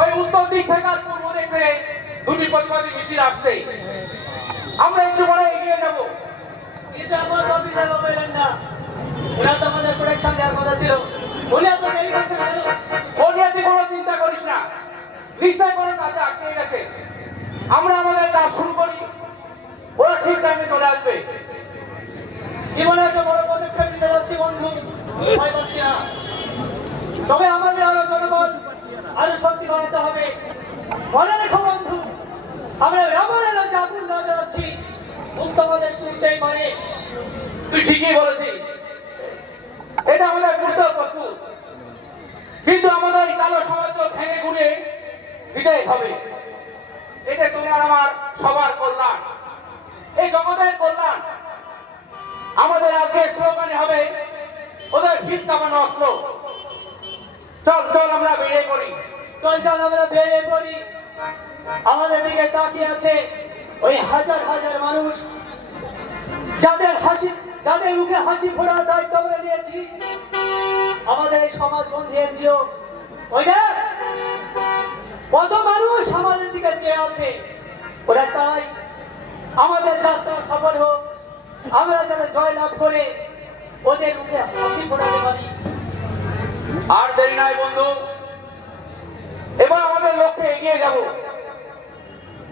ওই উত্তর দিক থেকে আর পূর্ব দিক থেকে দুটি প্রতিবাদী মিছিল আসছে। আমরা একটু পরে এগিয়ে যাব। কিন্তু আমার অফিসার বললেন না। ওরা তো আমাদের প্রোটেকশন দেওয়ার কথা ছিল। উনি এত দেরি করছেন কেন? তুই কোনো চিন্তা করিস না। নিশ্চয় কোনো কাজে আটকে গেছে। আমরা আমাদের কাজ শুরু করি। ওরা ঠিক টাইমে চলে আসবে। জীবনে একটা বড় পদক্ষেপ নিতে যাচ্ছি বন্ধু। ভয় পাচ্ছি না। তবে আমাদের আরও জনবল আরও শক্তি বাড়াতে হবে। মনে রেখো বন্ধু, আমরা রাবণের রাজ্যে আগুন দেওয়া যাচ্ছি। মুক্ত আমাদের তুলতেই পারে। তুই ঠিকই বলেছিস। এটা আমাদের পূর্ত প্রস্তুত কিন্তু আমাদের এই কালো সমাজ ভেঙে ঘুরে দিতেই হবে। এটা তোমার আমার সবার কল্যাণ। এই জগতের কল্যাণ। আমাদের আজকে স্লোগানে হবে, ওদের ভিত কামানো অস্ত্র চল চল আমরা বেরিয়ে পড়ি। চল চল, আমরা বেরিয়ে পড়ি। আমাদের দিকে তাকিয়ে আছে ওই হাজার হাজার মানুষ। যাদের হাসি, যাদের মুখে হাসি ফোড়ার দায়িত্ব আমরা নিয়েছি। আমাদের এই সমাজবন্ধী এনজিও ওই কত মানুষ আমাদের দিকে চেয়ে আছে? ওরা চাই আমাদের যাত্রা সফল হোক। আমরা যেন জয় লাভ করে ওদের মুখে হাসি ফোড়াতে পারি। আর দেরি নাই, বন্ধু। এবার আমাদের লক্ষ্যে এগিয়ে যাব।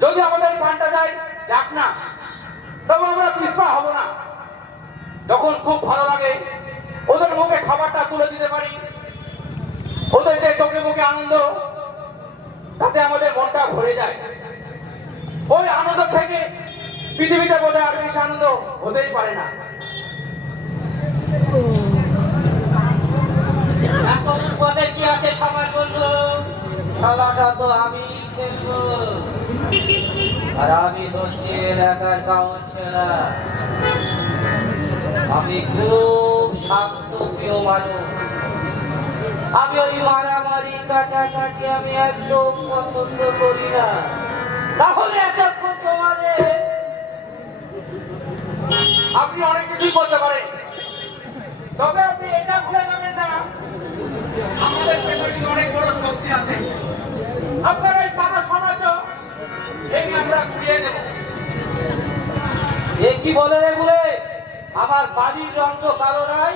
যদি আমাদের প্রাণটা যায়, যাক না। তবে আমরা পিছপা হব না। যখন খুব ভালো লাগে, ওদের মুখে খাবারটা তুলে দিতে পারি। ওদের যে চোখে মুখে আনন্দ, তাতে আমাদের মনটা ভরে যায়। ওই আনন্দ থেকে পৃথিবীতে বোধ আর বেশি আনন্দ হতেই পারে না। এখন কি আছে সবার বন্ধু? খেলাটা তো আমি খেলব। আর আমি হচ্ছি এলাকার কাউন্সিলর আমি খুব শান্ত, প্রিয় মানুষ। আমি ওই মারামারি কাটাকাটি আমি একদম পছন্দ করি না। তাহলে এতক্ষণ তোমাদের আপনি অনেক কিছুই করতে পারেন। তবে আপনি এটা ভুলে যাবেন না। আমাদের পেছনে অনেক বড় শক্তি আছে। আপনার এই পাতা সমাজ এই আমরা ঘুরিয়ে দেব। এ কি বলে রে বলে? আমার বাড়ির রং তো কালো নাই?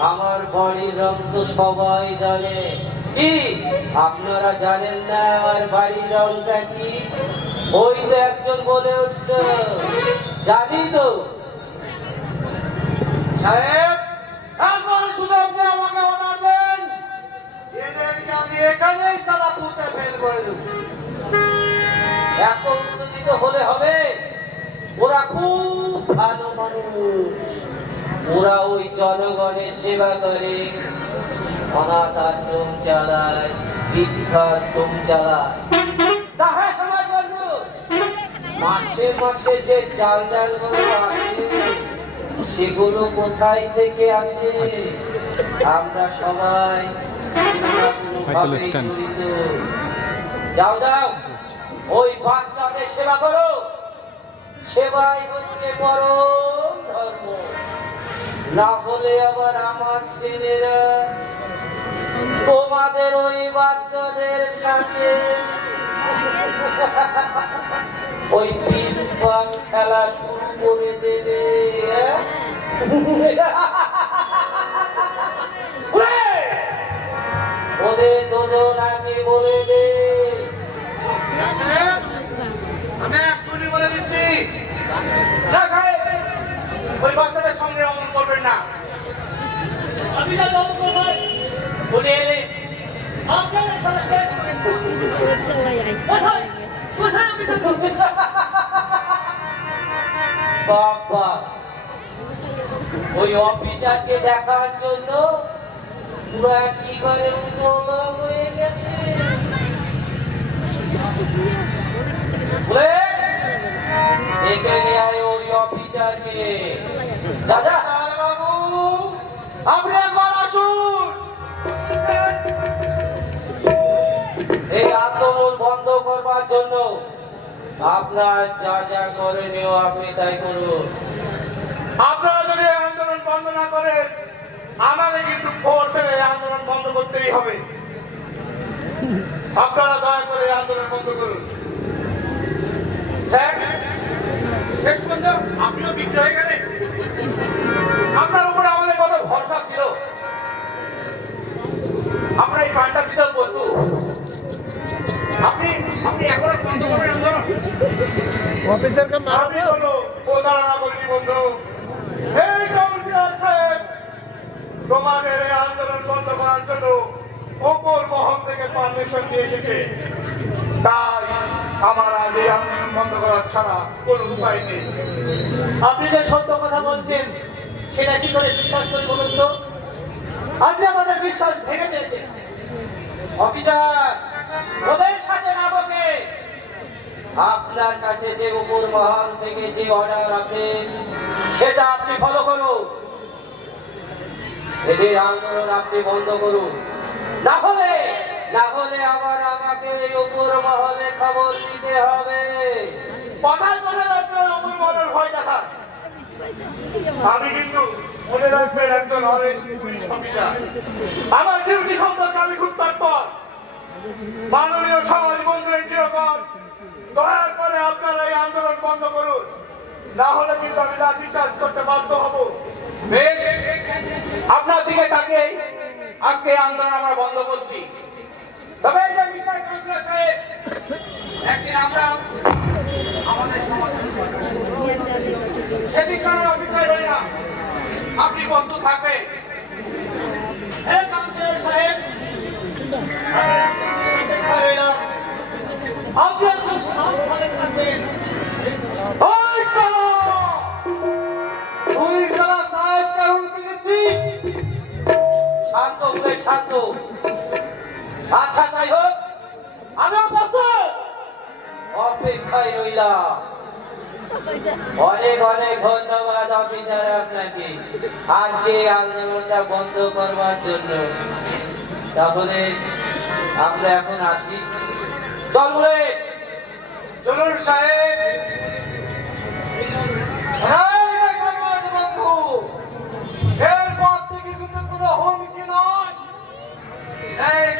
আমার বাড়ির রং তো সবাই জানে। কি? আপনারা জানেন না আমার বাড়ির রংটা কি? ওই তো একজন বলে উঠল। জানি তো। সাহেব! এদেরকে আমি এখানেই সারা পুঁতে ফেল করে এখন উত্তেজিত হলে হবে। ওরা খুব ভালো মানুষ। ওরা ওই জনগণের সেবা করে। অনাথ আশ্রম চালায়, বৃদ্ধাশ্রম চালায়। সমাজ বন্ধু, মাসে মাসে যে চাল ডালগুলো আসে, সেগুলো কোথায় থেকে আসে? আমরা সবাই কোনো না কোনোভাবে Michael Stan. জড়িত। যাও যাও ওই বাচ্চাদের সেবা করো সেবাই হচ্ছে পরম ধর্ম না হলে আবার আমার ছেলেরা তোমাদের ওই বাচ্চাদের সাথে ওই পান খেলা শুরু করে দেবে ওদের দুজন আগে বলে দে। আমি এক্ষুনি বলে দিচ্ছি। ওই বাচ্চাদের সঙ্গে অমন করবেন না। যা লোক কোথায় শেষ কোথায়? কোথায় আমি বাবা ওই অফিসারকে দেখার জন্য বলে, আয় ওই অফিসারকে। দাদা বাবু আপনি এই আন্দোলন বন্ধ করবার জন্য আপনার যা যা করণীয় আপনি তাই করুন। আপনারা যদি আন্দোলন বন্ধ না করেন আমাদের কিন্তু এই আন্দোলন বন্ধ করতেই হবে। আপনারা দয়া করে এই আন্দোলন বন্ধ করুন। স্যার? শেষ পর্যন্ত আপনিও বিক্রি হয়ে গেলেন আপনার উপরে আমাদের কত ভরসা ছিল? আমরা এই প্রাণটা বিতর্ক বন্ধু? আপনি আপনি এখন বন্ধ করবেন আন্দোলন প্রতারণা করি বন্ধু। এই কাউন্সিলর সাহেব তোমাদের এই আন্দোলন বন্ধ করার জন্য ওপর মহল থেকে পারমিশন দিয়ে এসেছে। তাই আমার আগে আন্দোলন বন্ধ করার ছাড়া কোনো উপায় নেই। আপনি যে সত্য কথা বলছেন, সেটা কি করে বিশ্বাস করে বলুন তো? আপনি আমাদের বিশ্বাস ভেঙে দিয়েছেন। অফিসার, ওদের সাথে না বকে আপনার কাছে যে উপর মহল থেকে যে অর্ডার আছে, সেটা আপনি ফলো করুন। এদের আন্দোলন আপনি বন্ধ করুন। না হলে না হলে আবার আমাকে উপর মহলে খবর দিতে হবে। কথায় কথায় আপনার ওপর মহলের ভয় দেখান আমি কিন্তু মনে রাখবেন একজন আমার ডিউটি সম্পর্কে আমি খুব তৎপর। মাননীয় সমাজ মন্ত্রী চিরকর দয়া করে আপনারা এই আন্দোলন বন্ধ করুন। না হলে কিন্তু আমি লাঠি চার্জ করতে বাধ্য হব বেশ আপনার দিকে তাকিয়ে আজকে আন্দোলন আমরা বন্ধ করছি। তবে এই যে বিষয় কাউন্সিলর সাহেব, একদিন আমরা আমাদের। সেদিক কারণে অভিপ্রায় রই না। আপনি বন্ধু থাকবেন। হে কাউন্সিলর সাহেব থাকবেন শান্ত হয়ে শান্ত। আচ্ছা তাই হোক প্রস্তুত। অপেক্ষায় রইলাম। অনেক অনেক ধন্যবাদ অফিসার আপনাকে। আজকে আন্দোলনটা বন্ধ করবার জন্য। তাহলে আমরা এখন আসি। চল চলুন, সাহেব এই রে সমাজ বন্ধু এরপর থেকে কিন্তু কোনো হুমকি নয় এই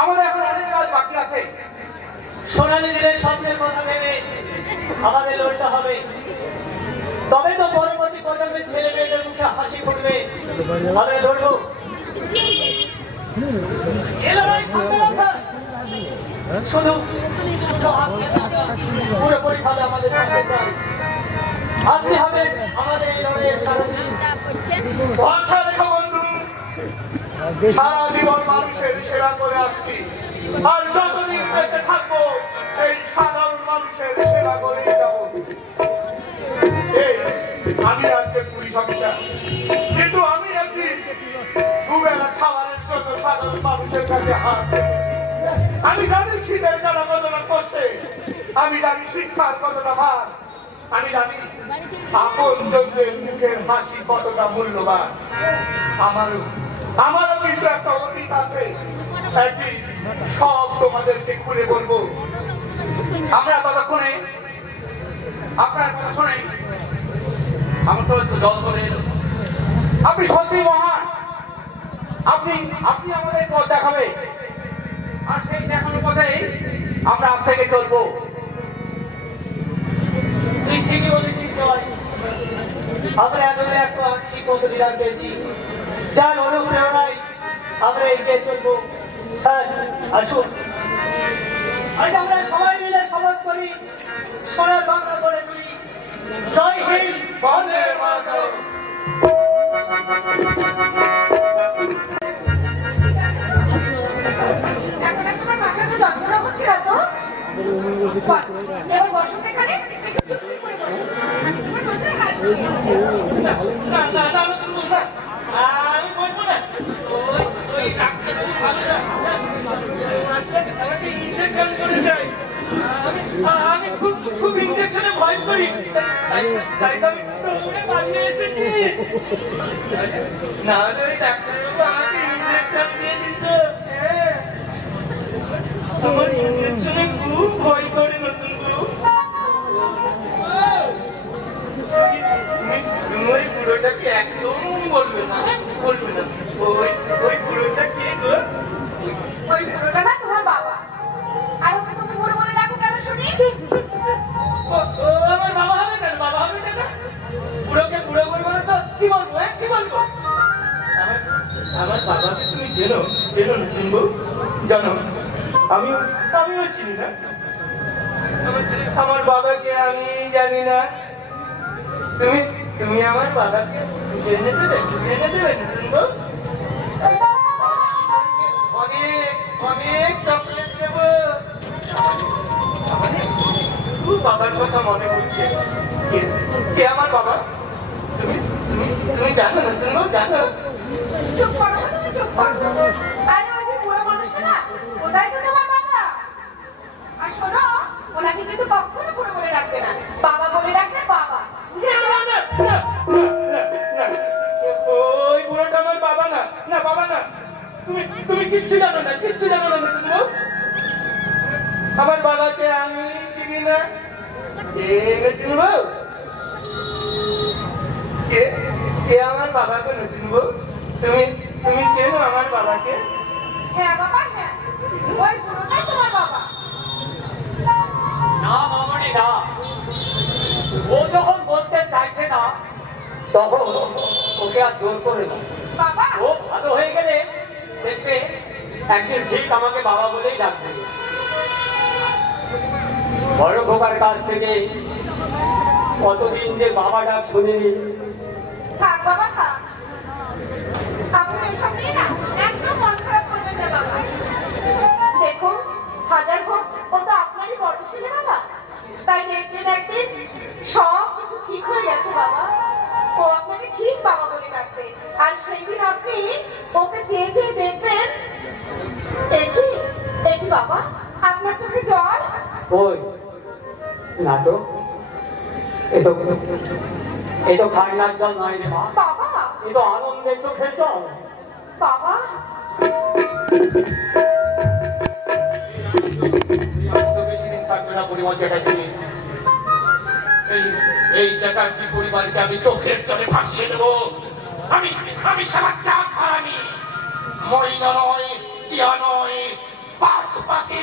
আমাদের এখন অনেক কাজ বাকি আছে। সোনালী দিনের স্বপ্নের কথা ভেবে আমাদের লড়তে হবে। তবে তো পরবর্তী প্রজন্মের ছেলে মেয়েদের মুখে হাসি ফুটবে। আমরা। শুধু শুধু পুরোপুরি ভাবে আমাদের আপনি হবেন আমাদের এই লড়াইয়ের সারথী সারা জীবন মানুষের সেবা করে আসছি আর যতদিন বেঁচে থাকব সাধারণ মানুষের সেবা করে যাব আমি আজকে পুলিশ অফিসার কিন্তু আমি দুবেলা খাবারের জন্য সাধারণ মানুষের কাছে হাত আমি জানি খিদের জ্বালা কতটা কষ্টে আমি জানি শিক্ষার কতটা ভার। আমি জানি আপন মুখের হাসি কতটা মূল্যবান। আমারও আমারও কিন্তু একটা অতীত আছে। একদিন সব তোমাদেরকে খুলে বলব। আমরা ততক্ষণে, আপনার কথা শুনে আমার তো একটু জল চলে এলো। আপনি সত্যি মহান। আপনি আপনি আমাদের পথ দেখাবে। আর সেই দেখানোর পথে আমরা আপ থেকে চলবো আমরা এতদিন একটা শিক্ষক লিডার পেয়েছি। যার অনুপ্রেরণায় আমরা এগিয়ে চলবো। আসুন। আজ আমরা সবাই মিলে শপথ করি সোনার বাংলা করে তুলি। জয় হিন্দ। বন্দে মাতরম। না না আমি খুব খুব ইনজেকশনে ভয় করি। তাই তো আমি দৌড়ে পালিয়ে এসেছি। না হলে ওই ইনজেকশন দিয়ে দিত। হ্যাঁ। আমার ইনজেকশনে খুব ভয় করে নতুন গুরু তুমি ওই বুড়োটাকে একদম বলবে না বলবে না। ওই ওই বুড়োটা কে গো ওই বুড়োটা না তোমার বাবা। আর ওকে তুমি বুড়ো বলে ডাকো কেন শুনি? আমার বাবা হবে কেন? বাবা হবে কেন? বুড়োকে বুড়ো বলব না তো, কি বলব হ্যাঁ? কি বলব? আমার বাবাকে তুমি চেনো চেনো না, চিনবো? জানো আমি আমিও চিনি না। আমার- বাবাকে আমি জানি না। তুমি তুমি আমার বাবাকে এনে দেবে, তুমি এনে কথা মনে পড়ছে। কে- আমার বাবা? তুমি? তুমি? তুমি জানো না? তুমি জানো। চুপ করো চুপ করো। আরে ওই যে বুড়ো মানুষটা না ওটাই তো তোমার বাবা? আর শোনো ওনাকে কিন্তু কখনো বুড়ো বলে ডাকবে না। বাবা বলে বাবা। ওই বুড়োটা আমার বাবা না। না বাবা না। তুমি তুমি কিচ্ছু জানো না কিচ্ছু জানো না তুমি আমার বাবাকে আমি চিনি না। কে কে? কে আমার বাবাকে চিনবো? তুমি তুমি চেনো আমার বাবাকে? হ্যাঁ বাবা হ্যাঁ। ওই বুড়োটাই তোমার বাবা। না মামনি না। ও যখন বলতে চাইছে না তখন ওকে আর জোর করে ও ভালো হয়ে গেলে দেখবে একদিন ঠিক আমাকে বাবা বলেই ডাকবে। বড় খোকার কাছ থেকে কতদিন যে বাবা ডাক শুনিনি। থাক বাবা থাক। আপনি এসব নিয়ে না একদম মন খারাপ করবেন না বাবা। দেখুন হাজার হোক ও তো আপনারই বড় ছেলে বাবা। তাই দেখবেন একদিন সব কিছু ঠিক হয়ে গেছে বাবা। ও আপনাকে ঠিক বাবা বলে ডাকবে। আর সেই দিন আপনি ওকে চেয়ে চেয়ে দেখবেন। একই একই বাবা? আপনার চোখে জল? ওই না তো এ তো এ তো খান্নার জল নয় রে মা। বাবা! এ তো আনন্দের চোখের জল। বাবা! তো পরিবার চ্যাটার্জি এই এই চ্যাটার্জি পরিবারকে আমি চোখের জলে ভাসিয়ে দেবো। আমি আমি সারা চা খারানি মরিনা নয় টিয়া নয় পাঁচ পাখি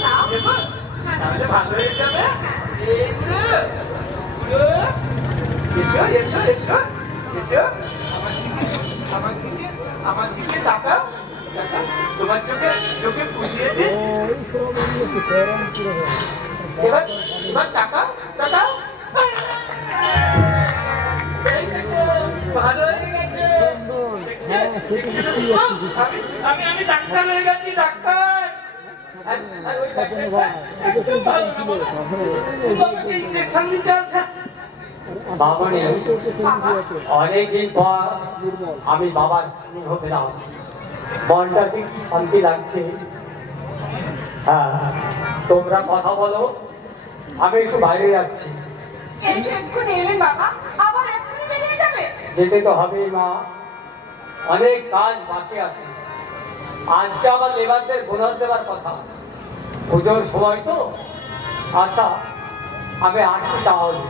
দাও। দেবো তাহলে ভালো হয়ে যাবে এই এসো এসো এসো এসো আমার দিকে আমার দিকে আমার দিকে তাকাও চোখে পুষিয়ে এবার এবার হয়ে গেছে। আমি অনেকদিন পর আমি বাবার স্নেহ পেলাম। মনটাতে কি শান্তি লাগছে? হ্যাঁ তোমরা কথা বলো। আমি একটু বাইরে যাচ্ছি। যেতে তো হবেই মা। অনেক কাজ বাকি আছে। আজকে আমার লেবারদের বোনাস দেওয়ার কথা। পুজোর সময় তো? আচ্ছা আমি আসছি তাহলে।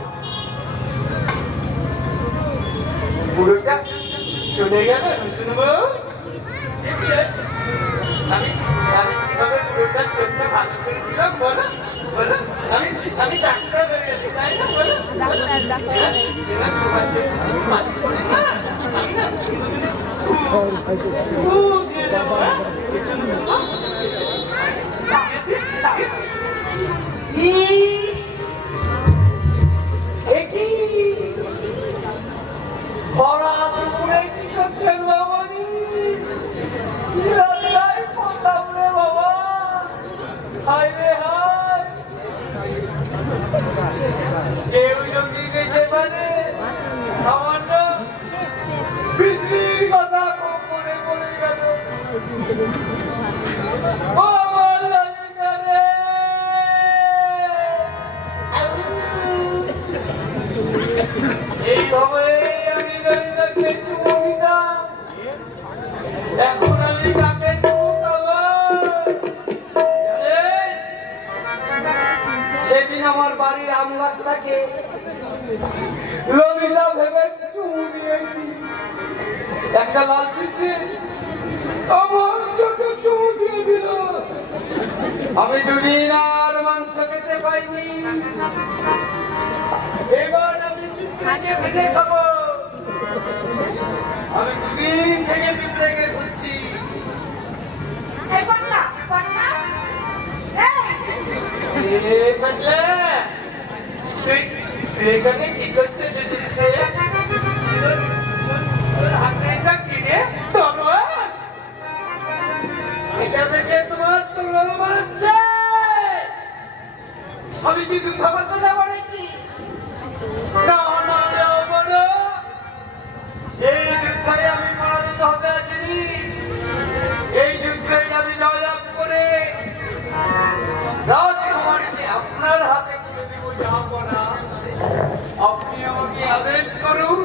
পুরোটা চলে গেল? নতুন বউ দেখলে? আমি আমি কীভাবে পুরোটা চোখটা ভালো করেছিলাম বলো বলো। আমি আমি ডাক্তার হয়ে গেছি তাই না বলো? Doctor doctor. তোমার চোখে না আমি না কেউ যদি দেখে পারে না পিতৃর কথা খুব মনে পড়ে গেল একটা লাল পিঁপড়ে আমার চোখে চুমু দিয়ে দিল। আমি দুদিন আর মাংস খেতে পাইনি। এবার আমি পিঁপড়েকে ভেজে খাব। আমি দুদিন থেকে পিঁপড়েকে খুঁজছি। তুই এখানে এটা দেখে তোমার তো রোল আমি কি খাবারতে যাব নাকি না না না এই যুদ্ধে আমি পরাজিত হতে এই যুদ্ধে আমি জয়লাভ করে রাজকুমারীকে আপনার হাতে তুলে দিব, যাব না। আপনি আমাকে আদেশ করুন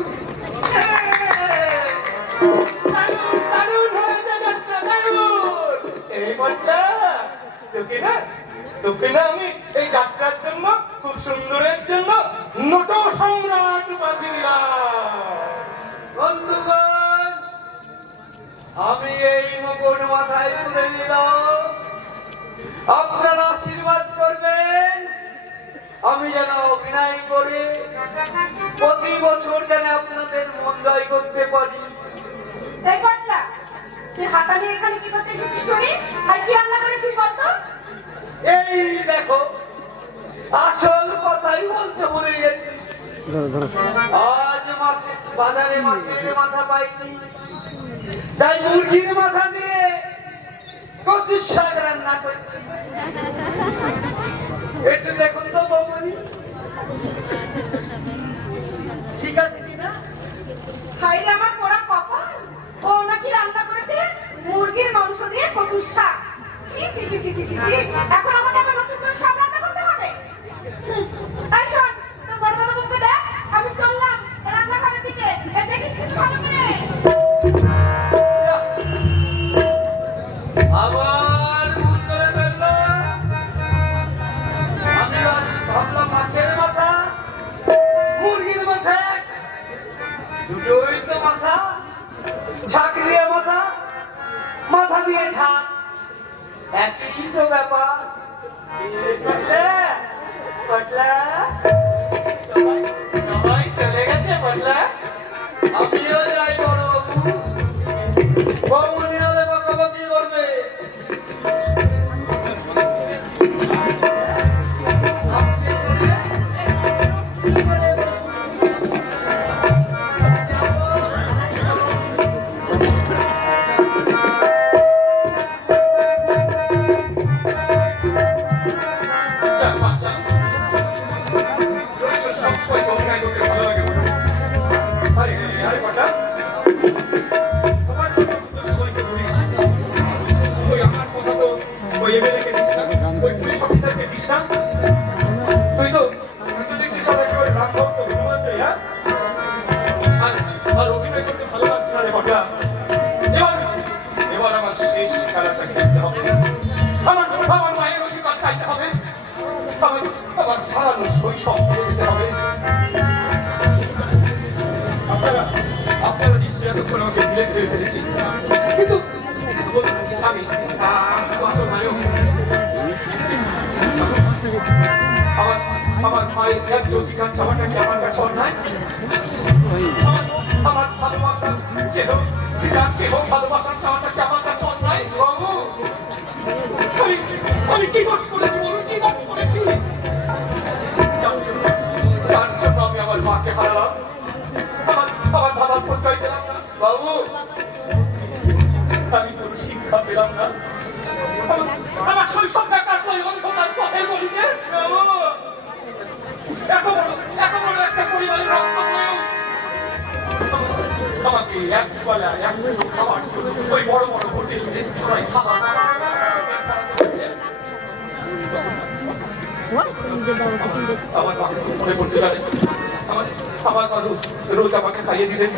তোকে না তোকে না আমি এই যাত্রার জন্য খুব সুন্দরের জন্য নট সম্রাট উপাধি বন্ধুগণ আমি এই মুকুট মাথায় তুলে নিলাম। আপনারা আশীর্বাদ করবেন। আমি যেন অভিনয় করে প্রতি বছর যেন আপনাদের মন জয় করতে পারি। তুই হাতা নিয়ে এখানে কি করতে এসেছিস শুনি আর কি রান্না করেছিস বলতো? এই দেখো আসল কথাই বলতে ভুলে গেছি। আজ মাছে বাজারে মাছের মাথা পাইনি। তাই মুরগির মাথা দিয়ে কচুর শাক রান্না করছি। একটু দেখুন তো বৌমনি। ঠিক আছে কিনা? খাইলে আমার পোড়া কপাল। ও নাকি রান্না করেছে? মুরগির মাংস দিয়ে শাক। মাছের মুরগির মাথা। দিয়ে ঝাঁক একই তো ব্যাপার। সবাই চলে গেছে বললা আমিও যাই বড় বৌমনি অফিসারকে আমার কাছে অন্যায় যে হোক ভালোবাসার চাওয়াটা কি আমার কাছে বাবু আমি আমি কি করেছি বলুন কি দোষ করেছি আমি আমার মাকে হারালাম আমার আমার বাবার পরিচয় বাবু আমি কোনো শিক্ষা পেলাম না আমার- আমার বাবা রোজ আমাকে খাইয়ে দিতেন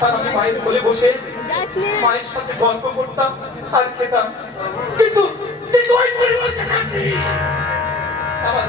তার আমি মায়ের কোলে বসে মায়ের সাথে গল্প করতাম আর খেতাম। কিন্তু আমার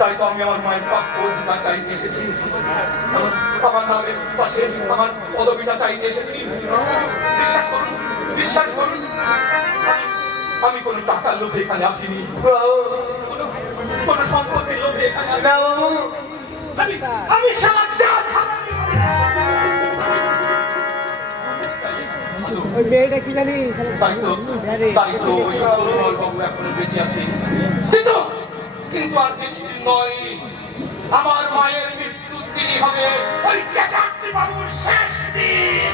তাই তো আমি আমার মায়ের প্রাপ্য অধিকার চাইতে এসেছি। আমার নামের পাশে আমার পদবিটা চাইতে এসেছি। বিশ্বাস করুন বিশ্বাস করুন। আমি কোনো টাকার লোভে এখানে আসিনি। কোনো সম্পত্তির লোভে এখানে আমি। ওই মেয়েটা কি জানি তাই তো তাই তো ওই বাবু এখনও বেঁচে আছে। কিন্তু আর বেশি দিন নয়। আমার মায়ের মৃত্যুর দিনই হবে। ওই চ্যাটার্জি বাবুর শেষ দিন।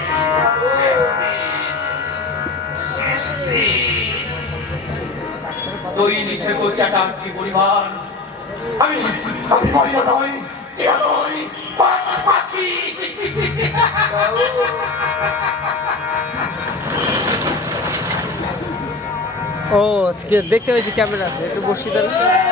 চ্যাটার্জি পরিবার। আমি আমি পাঁচ পাখি। ও, আজকে দেখতে পেয়েছি ক্যামেরা একটু বসি তাহলে।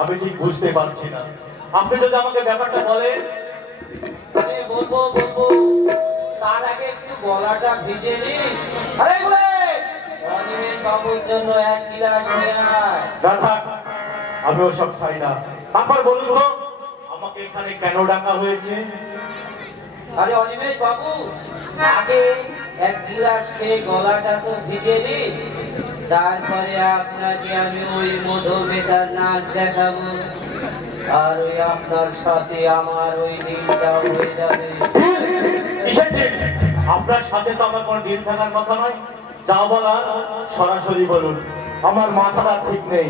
আমি ঠিক বুঝতে পারছি না। আপনি যদি আমাকে ব্যাপারটা বলেন। আরে বলব বলব তার আগে একটু গলাটা ভিজে নি। আরে অনিমেষ বাবুর জন্য এক গিলাস নিয়ে আয়। আমি ওসব খাই না। বলুন তো আমাকে এখানে কেন ডাকা হয়েছে? আরে অনিমেষ বাবু আগে এক গিলাস খেয়ে গলাটা তো ভিজে নি। তারপরে আপনাকে আমি ওই মধুমেতার নাচ দেখাবো। আর ওই আপনার সাথে আমার ওই দিনটা হয়ে যাবে। আপনার সাথে তো আমার কোনো দিন থাকার কথা নয়। যা বলার সরাসরি বলুন। আমার মাথাটা ঠিক নেই।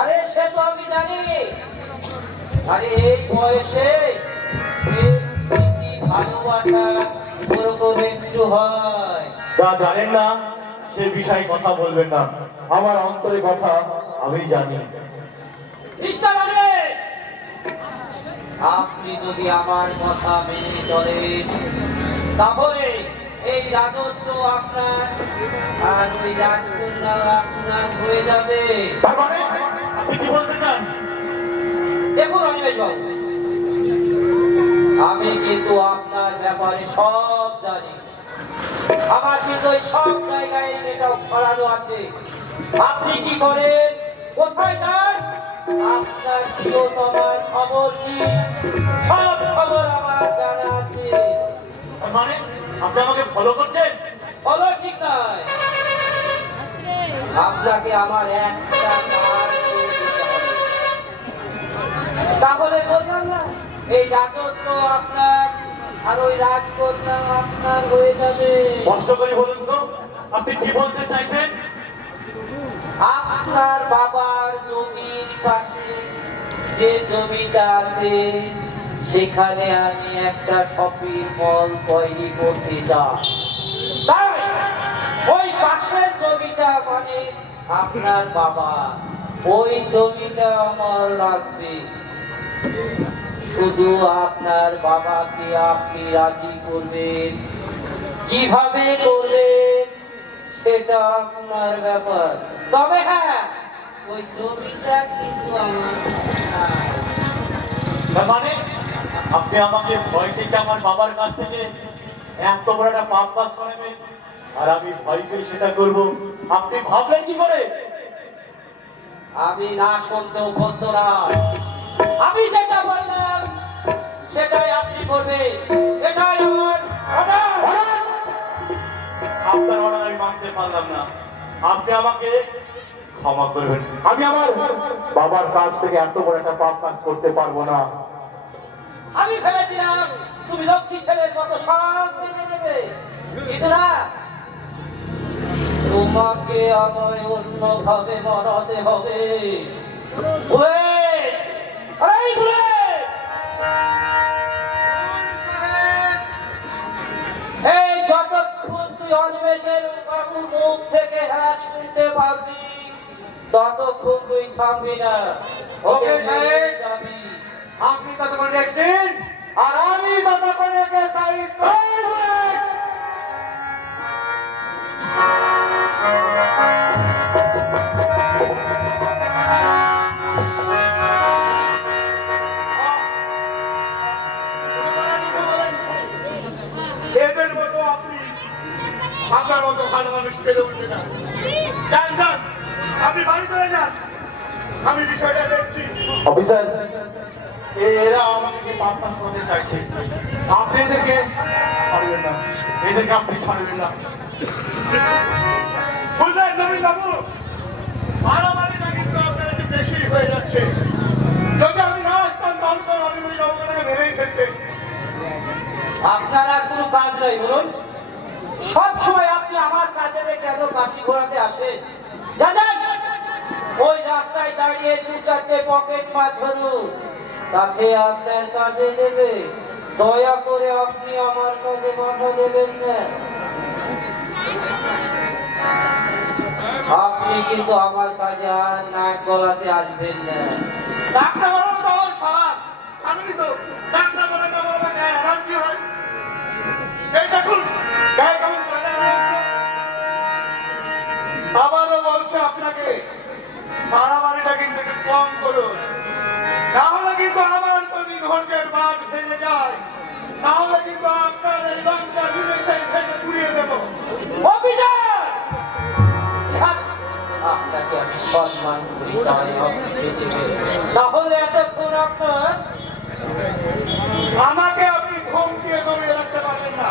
আরে সে তো আমি জানি। আরে এই বয়সে ভালোবাসা ওরকম একটু হয়। যা জানেন না? সে বিষয়ে কথা বলবেন না। আমার অন্তরে কথা আমি জানি। আপনি যদি আমার কথা মেনে চলেন তাহলে এই রাজত্ব আপনার আর ওই রাজকন্যা আপনার হয়ে যাবে। মানে? আপনি কি বলতে চান? দেখুন অনিমেষ বাবু আমি কিন্তু আপনার ব্যাপারে সব জানি। আমার কিন্তু ওই সব জায়গায় নেটওয়ার্ক ছড়ানো আছে। আপনি কি করেন? কোথায় যান? আপনার প্রিয়তমার খবর কি? সব খবর আমার জানা আছে। মানে আপনি আমাকে ফলো করছেন? বলো ঠিক নয় আপনাকে আমার একটা। তাহলে বললাম না এই রাজত্ব আপনার আর ওই রাজকন্যা আপনার হয়ে যাবে। কষ্ট করে বলুন তো আপনি কি বলতে চাইছেন? আপনার বাবার জমির পাশে যে জমিটা আছে সেখানে আমি একটা শপিং মল তৈরি করতে চাই। তাই ওই পাশের জমিটা মানে আপনার বাবা। ওই জমিটা আমার লাগবে। শুধু আপনার বাবাকে আপনি রাজি করবেন। কীভাবে করবেন সেটা আপনার ব্যাপার। তবে হ্যাঁ ওই জমিটা কিন্তু আমার মানে আপনি আমাকে ভয় থেকে আমার বাবার কাছ থেকে এত বড় একটা পাপ পাপ করাবেন আর আমি ভয় পেয়ে সেটা করব। আপনি ভাবলেন কি করে? আমি না শুনতে অভ্যস্ত না। আমি যেটা বললাম সেটাই আপনি এটাই আমার। আপনার অর্ডার আমি মানতে পারলাম না। আপনি আমাকে ক্ষমা করবেন। আমি আমার বাবার কাছ থেকে এত বড় একটা পাপ কাজ করতে পারব না। আমি ভেবেছিলাম তুমি লক্ষ্মী ছেলের মতো সব মেনে নেবে। কিন্তু না। তোমাকে আমায় অন্যভাবে মরাতে হবে! এই যতক্ষণ তুই অন্বেষের মুখ থেকে হ্যাঁ শুনতে পারবি ততক্ষণ তুই থামবি না। ওকে, সাহেব। আপনি ততক্ষণ দেখছেন আর আমি ততক্ষণ একে এদের মানুষ পেলে উঠবে না। যান যান আপনি বাড়ি চলে যান। আমি বিষয়টা দেখছি। অফিসার। এরা আমাকে করতে চাইছে। আপনি এদেরকে ছাড়বেন না। এদেরকে আপনি ছাড়বেন না। বুঝলেন নবীন বাবু মারামারিটা কিন্তু আপনার একটু বেশি হয়ে যাচ্ছে। যদি আমি না আসতাম তাহলে তো আমি ওই বাবুকে মেরেই ফেলতেন। আপনার আর কোনো কাজ নাই বলুন। সব সময় আপনি কেন ঘোরাতে আসেন জানেন, ওই রাস্তায় দাঁড়িয়ে দু চারটে পকেট মাছ আপনার কাজে দেবে। দয়া করে আপনি আমার মাথা দেবেন আপনি কিন্তু আমার কাজে আর নাক গলাতে আসবেন না। এই দেখুন আবারও বলছে আপনাকে মারামারিটা কিন্তু একটু কম করুন। না হলে কিন্তু আমার তো নিধর্কের বাঘ ভেঙে যায় না হলে কিন্তু আপনার এই বিদেশে ভেঙে পুড়িয়ে দেবো। অভিযান! আপনাকে আমি সম্মান করি তাহলে এতক্ষণ আপনার আমাকে আপনি ধমকিয়ে দমিয়ে রাখতে পারবেন না।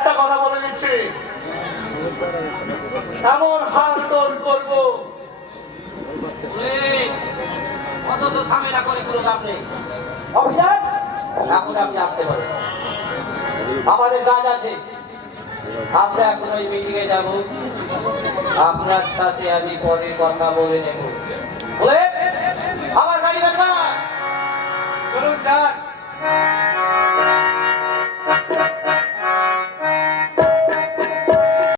একটা কথা বলে দিচ্ছি। এমন হাত তোর করব। পুলিশ অথচ ঝামেলা করে কোনো লাভ নেই। অভিযান? এখন আপনি আসতে পারেন। আমাদের কাজ আছে। আমরা এখন ওই মিটিং এ যাব। আপনার সাথে আমি পরে কথা বলে নেব। বলে আমার গাড়ি দেখা চলুন যান